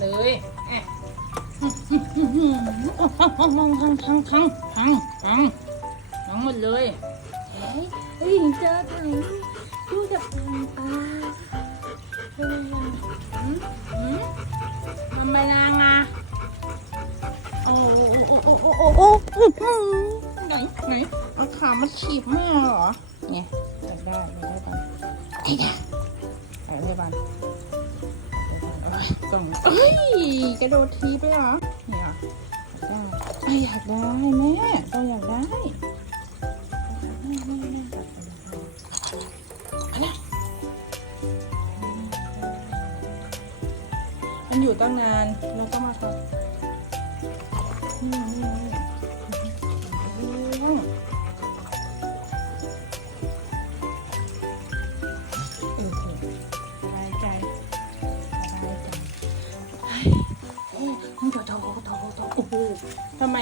เลยแอะมองทั้งทั้งทั้งทั้งทั้งทั้งหมดเลยเฮ้ยเจอไหนดูจากทางปลาเฮ้ยมันไม่นางอะโอ้โอ้โอ้โอ้โอ้โอ้ไหนไหนเอาขามาฉีบแม่เหรอเนี่ยอยากได้ได้ปันไอ้เนี่ยไอ้ได้ ปันเอ้ยกล่องเอ้ยกระโดดทีไปเหรอเนี่ยอยากได้อยากได้แม่เราอยากได้อันเนี้ยมันอยู่ตั้งนานแล้วก็ โตโตโอ้โหทำไม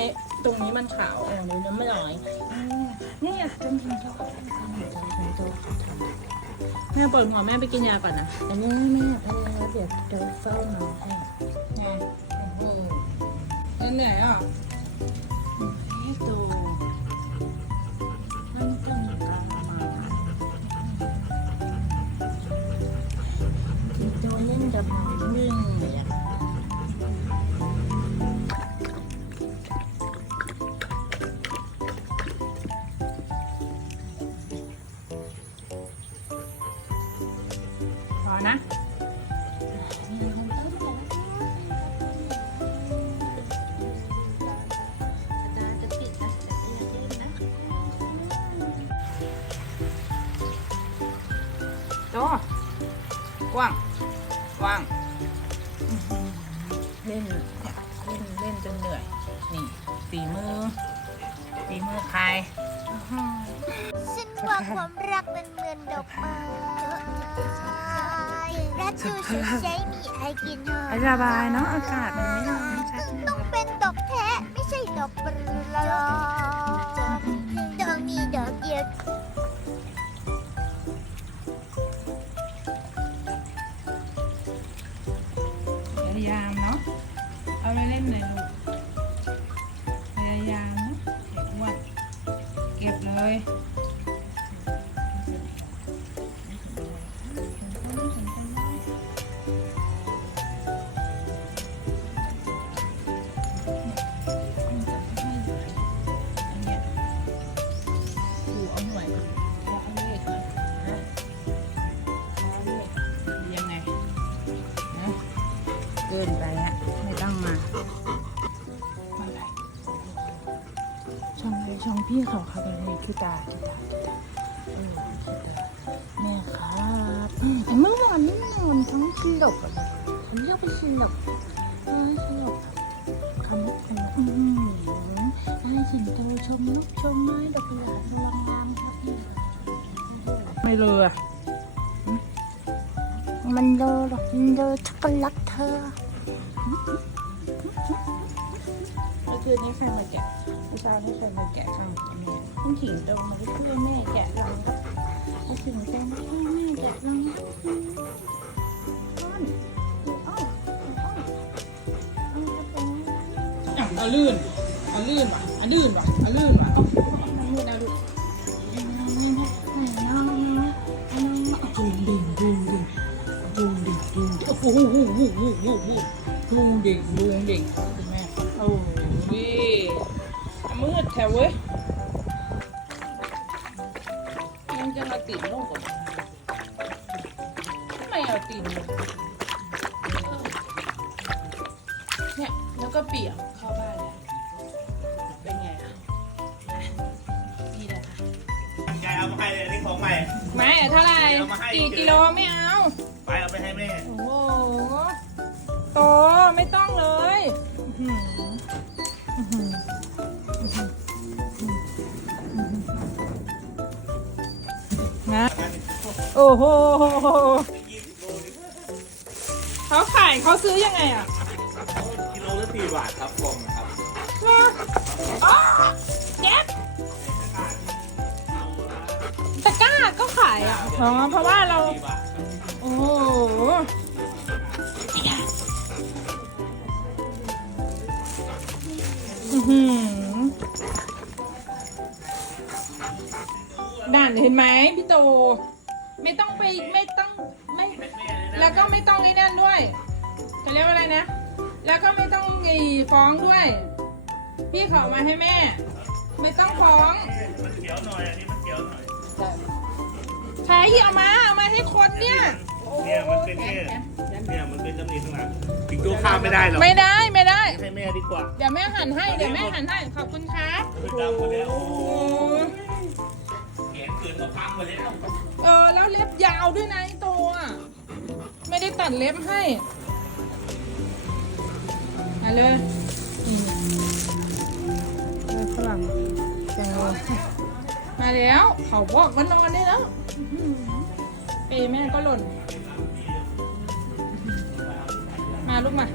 ตรงนี้มันขาวอะดูน้ำไม่หน่อยอ่านี่อยากจะมีโตโตโตแม่ปวดหัวแม่ไปกินยาก่อนนะอันนี้แม่ไปแล้วเดี๋ยวเดี๋ยวเฝ้าน้องให้ไงโอ้โหนั่นไหนอะให้ดูมันต้องตามมาตัวเล่นกับมัน โตกว้างกว้างอื้อหือเล่นเนี่ยเล่นเล่นจนเหนื่อย นี่ฝีมือฝีมือใครอื้อหือฉันว่าความรักมันเหมือนดอกไม้รักอยู่เฉยๆมีไอกินหอมระบายเนาะอากาศมันไม่ร้อนชัดต้องเป็นดอกแท้ไม่ใช่ดอกปลอม นเลยลูกพยายามนะเก็บวนเก็บเลยอันเนี้ยดูเอาหน่วยเอาเลขก่อนนะเลยังไงเกินไป องพี่เขาค่ะเป็นคือตาคือตาคือตาเออคือตาแม่ครับแต่เมื่อวานนี่นอนทั้งสลบผมเรียกว่าสลบเออสลบคำคำอืมได้สิงโตชมนกชมไม้ดอกกุหลาบกำลังงามครับพี่ไม่เลยอะมันเลอะหรอกมันเลอะช็อกโกแลตเธอเมื่อคืนนี้ใครมาแกะ ผู้ชายให้ใครมาแกะข้างแม่คุณถิงตรงมาให้ช่วยแม่แกะรังครับคุณถิงตรงมาช่แม่แกะรังก้อนอ้าวอ้าวอ้าวเอาลื่นเอาลื่นว่ะเอาลื่นว่ะเอาลื่นว่ะเอาเอาลื่นเอาลื่นจูงดิ่งจูดิ่งจูดิ่งจูดิ่งโอ้โหโอ้โหโอ้โหโอ้โหจูดิ่งจูงดิ่งคุณแม่โอ้ย มืดแถวเว้ยยังจะมาติดโลกก่อนทำไมเอาติดเนี่ยแล้วก็เปียกเข้าบ้านแล้วเป็นไงอะอะนี่แหละค่ะยายเอามาให้เลยอันนี้ของใหม่ ไม่อะเท่าไหร่เอามาให้กี่เฉย กิโลไม่เอา ไปเอาไปให้แม่ โอ้โหโต โอ้โหเขาขายเขาซื้อยังไงอะกิโลละสี่บาทครับกล่งนะครับอ๋เจ็ตะกร้าก็ขายอะเพราะว่าเรา โอ้โหด่านเห็นไหมพี่โต ไม่ต้องไปไม่ต้องไม่ แล้วก็ไม่ต้องไอ้นั่นด้วยจะเรียกว่าอะไรนะ แล้วก็ไม่ต้องไอ้ฟ้องด้วย พี่เขาเอามาให้แม่ ไม่ต้องฟ้องมันเขียวหน่อยอันนี้มันเขียวหน่อยใช้เอามาเอามาให้คนเนี่ยเนี่ยมันเป็นแค่เนี่ยมันเป็นตำหนิข้างหลังปิงโก้ข้ามไม่ได้หรอกไม่ได้ไม่ได้ให้แม่ดีกว่าเดี๋ยวแม่หันให้เดี๋ยวแม่หันให้ขอบคุณครับไปดำมาแล้วโอ้แขนเกินมาพังหมดแล้ว เล็บยาวด้วยนะไอ้ตอะไม่ได้ตัดเล็บให้มาเลยนี่ฝรั่งแตงโมมาแล้ว เขาบอกมานนอนได้แล้วเปแม่ก็หล่น มาลูกมา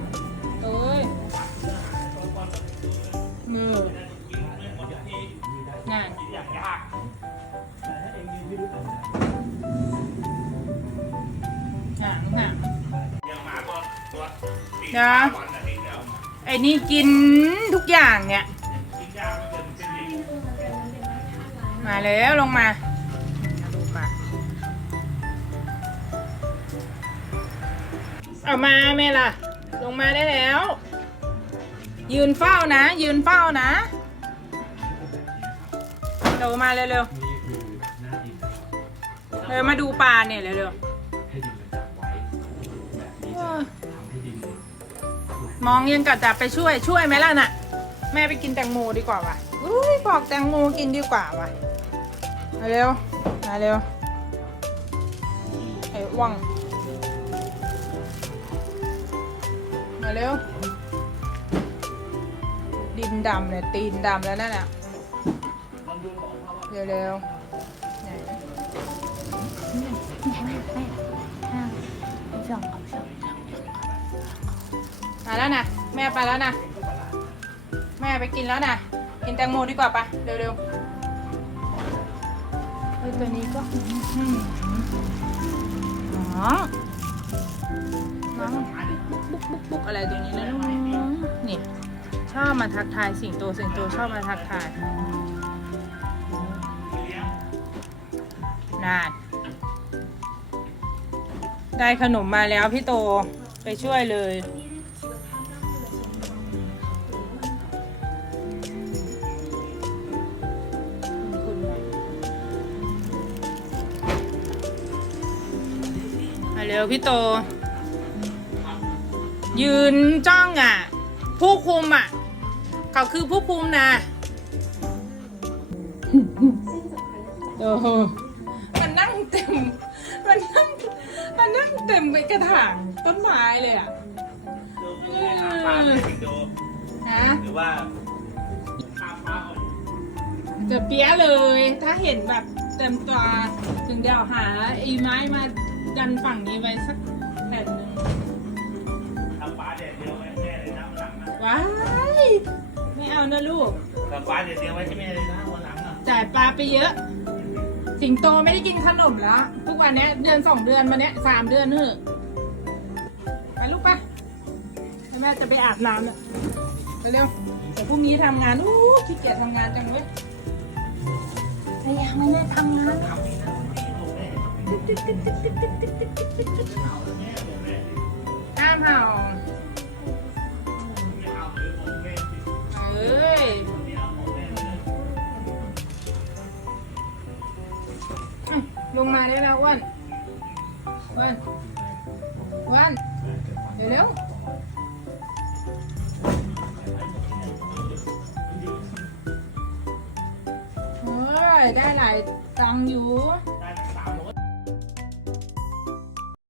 นะวันอาทิตย์แล้วไอ้นี่กินทุกอย่างเนี่ยกินยากมันเป็นเป็นดีมาแล้วลงมาลงมาเอามาแม่ล่ะ ลงมาได้แล้ว ยืนเฝ้านะ ยืนเฝ้านะโตมาเร็วๆเร็วมาดูปลาเนี่ยเร็วๆ มองยังกับจะไปช่วยช่วยไหมล่ะน่ะ แม่ไปกินแตงโมดีกว่าว่ะอุ้ยบอกแตงโมกินดีกว่าว่ะมาเร็วมาเร็วไอ้ว่องมาเร็วดินดำเนี่ยตีนดำแล้วนั่นน่ะเร็วเร็วๆไหน มาแล้วนะแม่ไปแล้วนะแม่ไปกินแล้วนะกินแตงโมดีกว่าปะเร็วๆเฮ้ยตัวนี้ก็อ๋อหือน้องน้องบุ๊กบุ๊กบุกบุ๊กอะไรตัวนี้นะลูกนี่ชอบมาทักทายสิงโตสิงโตชอบมาทักทายนานได้ขนมมาแล้วพี่โตไปช่วยเลย วพี่โต ยืนจ้องอะ ผู้คุมอะ เขาคือผู้คุมนะโอ้โหมันนั่งเต็ม มันนั่ง มันนั่งเต็มไปกระถางต้นไม้เลยอะหาปลาไม่ปิงโก้นะ หรือว่าข้ามฟ้าเอาจะเปี้ยเลย ถ้าเห็นแบบเต็มตัวถึงเดี๋ยวหาไอ้ไม้มา ดันฝั่งนี้ไว้สักแผ่นหนึ่งทำปลาเด็ดเดียวไว้แม่เลยนะวันหลังนะว้ายไม่เอานะลูก ทำปลาเด็ดเดียวไว้ให้แม่เลยนะวันหลังอะจ่ายปลาไปเยอะ สิงโตไม่ได้กินขนมแล้ว ทุกวันเนี้ยเดือนสองเดือนมาเนี้ยสามเดือนเนอะไปลูกไปแล้วแม่จะไปอาบน้ำเนี่ยเร็วๆเดี๋ยวพรุ่งนี้ทำงานอู้ขี้เกียจทำงานจังเว้ยแต่ยังไม่ได้ทำงาน ห้ามเห่าเอ้ยลงมาได้แล้วอ้วนอ้วนอ้วนเร็วเฮ้ยได้หลายตังค์อยู่